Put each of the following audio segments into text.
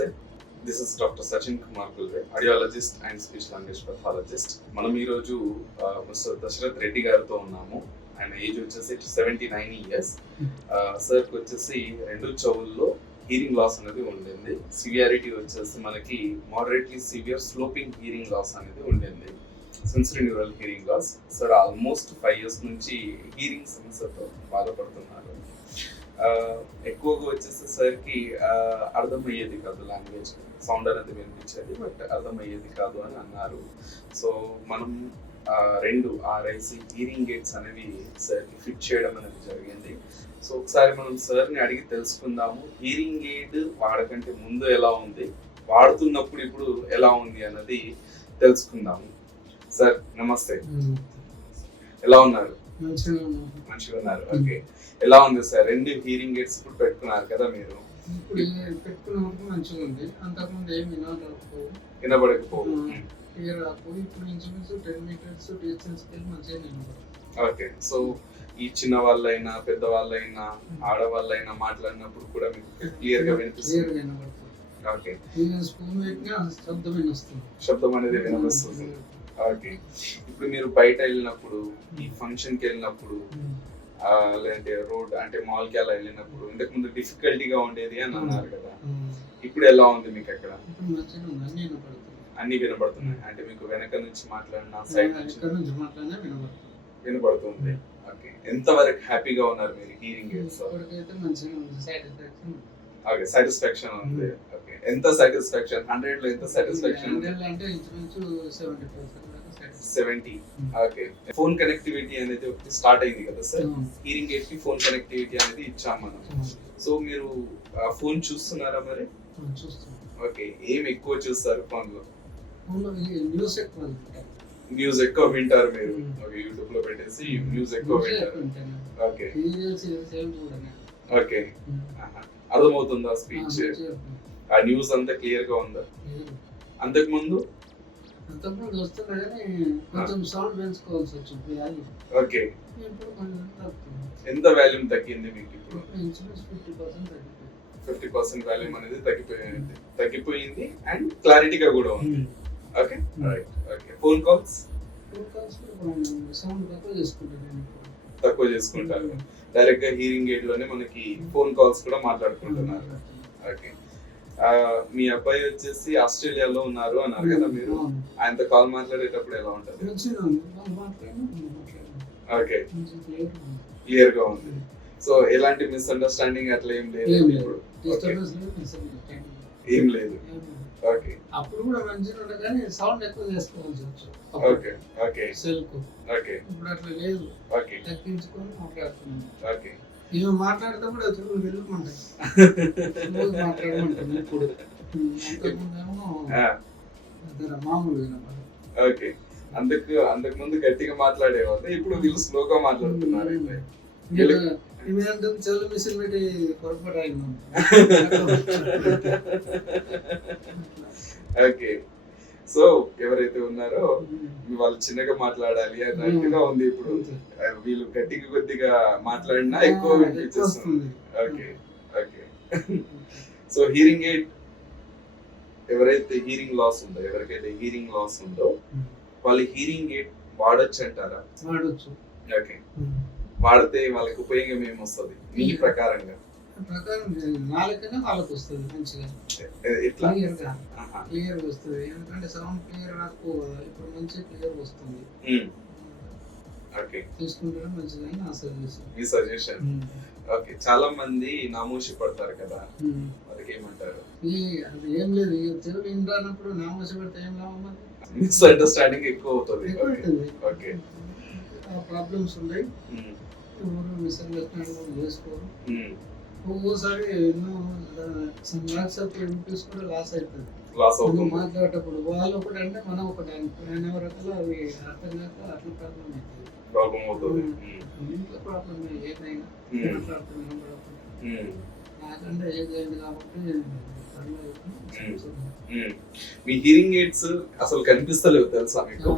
నమస్తే, this is doctor Sachin Kumar Kulwe, audiologist and speech language pathologist. మనం ఈరోజు మిస్టర్ దశరథ్ రెడ్డి గారితో ఉన్నాము. ఆయన ఏజ్ వచ్చేసి 79 ఇయర్స్. సార్కి వచ్చేసి 2 చెవుల్లో హీరింగ్ లాస్ అనేది ఉండింది. సివియారిటీ వచ్చేసి మనకి moderately severe sloping hearing loss అనేది ఉండింది, sensory neural hearing loss. Sir almost 5 years నుంచి హీరింగ్ సమస్యతో బాధపడుతున్నారు. ఎక్కువగా వచ్చేసి సార్కి అర్థమయ్యేది కాదు, లాంగ్వేజ్ సౌండ్ అనేది వినిపించేది బట్ అర్థమయ్యేది కాదు అని అన్నారు. సో మనం 2 RIC హీరింగ్ ఎయిడ్స్ అనేవి సార్కి ఫిట్ చేయడం అనేది జరిగింది. సో ఒకసారి మనం సార్ని అడిగి తెలుసుకుందాము, హీరింగ్ ఎయిడ్ వాడకంటే ముందు ఎలా ఉంది, వాడుతున్నప్పుడు ఇప్పుడు ఎలా ఉంది అన్నది తెలుసుకుందాము. సార్ నమస్తే, ఎలా ఉన్నారు? మంచిగా ఉన్నారు. ఓకే, ఎలా ఉంది సార్? 2 హీరింగ్ ఎయిడ్స్ ఇప్పుడు పెట్టుకున్నారు కదా మీరు? ఇప్పుడు పెట్టుకున్నప్పుడు మంచిగా ఉంది, అంతకుముందు ఏం వినబడకపోవు. ఇప్పుడు ఇంచుమించు 10 meters డిస్టెన్స్ మంచిగా వినబడుతుంది. ఓకే, సో ఈ చిన్న వాళ్ళైనా పెద్ద వాళ్ళైనా ఆడవాళ్ళైనా మాట్లాడినప్పుడు కూడా మీకు క్లియర్ గా వినిపిస్తుంది. ఓకే, స్పూన్ పెట్టినా శబ్దం అనేది వినిపిస్తుంది. ఓకే, ఇప్పుడు మీరు బయట వెళ్ళినప్పుడు, ఈ ఫంక్షన్ కి వెళ్ళినప్పుడు, లేదంటే రోడ్ అంటే మాల్ కి అలా వెళ్ళినప్పుడు ఇంతకు ముందు డిఫికల్టీగా ఉండేది అని అన్నారు కదా, ఇప్పుడు ఎలా ఉంది మీకు? అక్కడ అన్ని వినబడుతున్నాయి అంటే మీకు వెనక నుంచి మాట్లాడినా సైడ్ నుంచి వినబడుతుంది. ఓకే, ఎంత వరకు హ్యాపీగా ఉన్నారు మీరు హీరింగ్ ఎయిడ్స్? ఓకే, సాటిస్ఫాక్షన్ ఉంది. ఓకే, ఎంత సాటిస్ఫాక్షన్? 100 లో ఎంత సాటిస్ఫాక్షన్? 70. ఓకే, ఫోన్ కనెక్టివిటీ అనేది ఒకటి స్టార్ట్ అయింది కదా సార్, హీరింగ్ ఎయిడ్ కి ఫోన్ కనెక్టివిటీ అనేది ఇచ్చాం మనం. సో మీరు ఫోన్ చూస్తున్నారా మరి? ఓకే, ఏం ఎక్కువ చూస్తారు ఫోన్ లో? న్యూస్ ఎక్కువ వింటారు మీరు? యూట్యూబ్ లో పెట్టేసి న్యూస్ ఎక్కువ వింటారు. ఓకే ఓకే, అర్థమవుతుందా స్పీచ్? ఆ న్యూస్ అంతా క్లియర్ గా ఉందా? అంతకు ముందు ఓకే, ఎంత వాల్యూమ్ తగ్గింది మీకు ఇప్పుడు? 50% వాల్యూమ్ అనేది తగ్గిపోయింది అండ్ క్లారిటీగా కూడా ఉంది. Okay right. Okay, phone calls తక్కువ చేసుకుంటారు, డైరెక్ట్ గా హీరింగ్ ఎయిడ్ లోనే మనకి ఫోన్ కాల్స్ కూడా మాట్లాడుకుంటున్నారు. ఓకే, మీ అబ్బాయి వచ్చేసి ఆస్ట్రేలియాలో ఉన్నారు అన్నారు కదా మీరు, ఆయనతో కాల్ మాట్లాడేటప్పుడు ఎలా ఉంటది? ఓకే, క్లియర్ గా ఉంది. సో ఎలాంటి మిస్అండర్స్టాండింగ్ అట్లా ఏం లేదు ఇప్పుడు? ఏం లేదు. ఓకే, అప్పుడు కూడా మంచిగా ఉండే కానీ సౌండ్ ఎక్కువ చేసుకోవాల్సి వచ్చి. ఓకే ఓకే సెల్కు ఓకే, ఇప్పుడు అట్లా లేదు, ఓకే తగ్గించుకొని మాట్లాడుతున్నాం. ఓకే, ఇవి మాట్లాడితే కూడా ఎదురు వెళ్ళుకుంటాయి, మాట్లాడమంటాం. ఇప్పుడు అంతకుముందేమో మామూలుగా. ఓకే, అంతకు ముందు గట్టిగా మాట్లాడేవాళ్ళు, ఇప్పుడు వీళ్ళు స్లోగా మాట్లాడుతున్నారు. చెవులు మిషన్ పెట్టి పొరపాటు అయినాం. ఓకే, సో ఎవరైతే ఉన్నారో వాళ్ళు చిన్నగా మాట్లాడాలి అన్నట్టుగా ఉంది. ఇప్పుడు వీళ్ళు గట్టిగా కొద్దిగా మాట్లాడినా ఎక్కువ వినిపిస్తుంది. Okay okay, so hearing aid ఎవరైతే హీరింగ్ లాస్ ఉందో, ఎవరికైతే హీరింగ్ లాస్ ఉందో వాళ్ళు హీరింగ్ ఎయిడ్ వాడొచ్చు అంటారా? వాడొచ్చు. ఓకే, వాడితే వాళ్ళకి ఉపయోగం ఏమొస్తుంది మీ ప్రకారంగా? నాలుకనే వాళ్ళకి వస్తుంది మంచిగా, ఎట్లా క్లియర్ వస్తుంది. ఎందుకంటే సౌండ్ క్లియర్ రాకపోవాలి, ఇప్పుడు మంచిగా క్లియర్ వస్తుంది. ఓకే, తీసుకుంటే మంచిదని నా సజెషన్. మీ సజెషన్. ఓకే, చాలా మంది నామోషి పడతారు కదా, వాళ్ళకి ఏమంటారు? అది ఏం లేదు, తెలుగు వినరానప్పుడు నామోషి పడితే ఏం లాభం? మిస్అండర్స్టాండింగ్ ఎక్కువ అవుతుంది. ఓకే, ప్రాబ్లమ్స్ ఉన్నాయి, ఎవరు మిస్అండర్స్టాండింగ్ చేసుకోరు. ఒక్కోసారి ఎన్నో లాక్స్ ఆఫ్ రూపీస్ కూడా లాస్ అవుతుంది మాట్లాడేటప్పుడు. వాళ్ళు ఒకటి అంటే మనం ఒకటి అనే రకాల అవి అర్థం కాక అట్లా ప్రాబ్లం అవుతుంది. ఇంట్లో ప్రాబ్లం ఏదైనా నాకంటే ఏదైంది కాబట్టి. మీ హీరింగ్ ఎయిడ్స్ అసలు కనిపిస్తలేవు తెలుసా మీకు?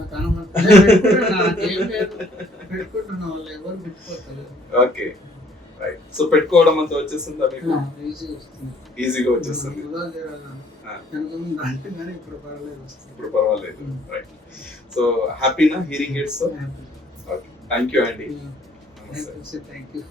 ఓకే రైట్, సో పెట్టుకోవడం అంతా వచ్చేస్తుందా మీకు? ఈజీగా వచ్చేస్తుంది. వెనకముందు అంటే కానీ ఇప్పుడు పర్వాలేదు వస్తుంది. ఇప్పుడు పర్వాలేదు. రైట్. సో హ్యాపీనా hearing aids? Okay, thank you అండి. Thank you.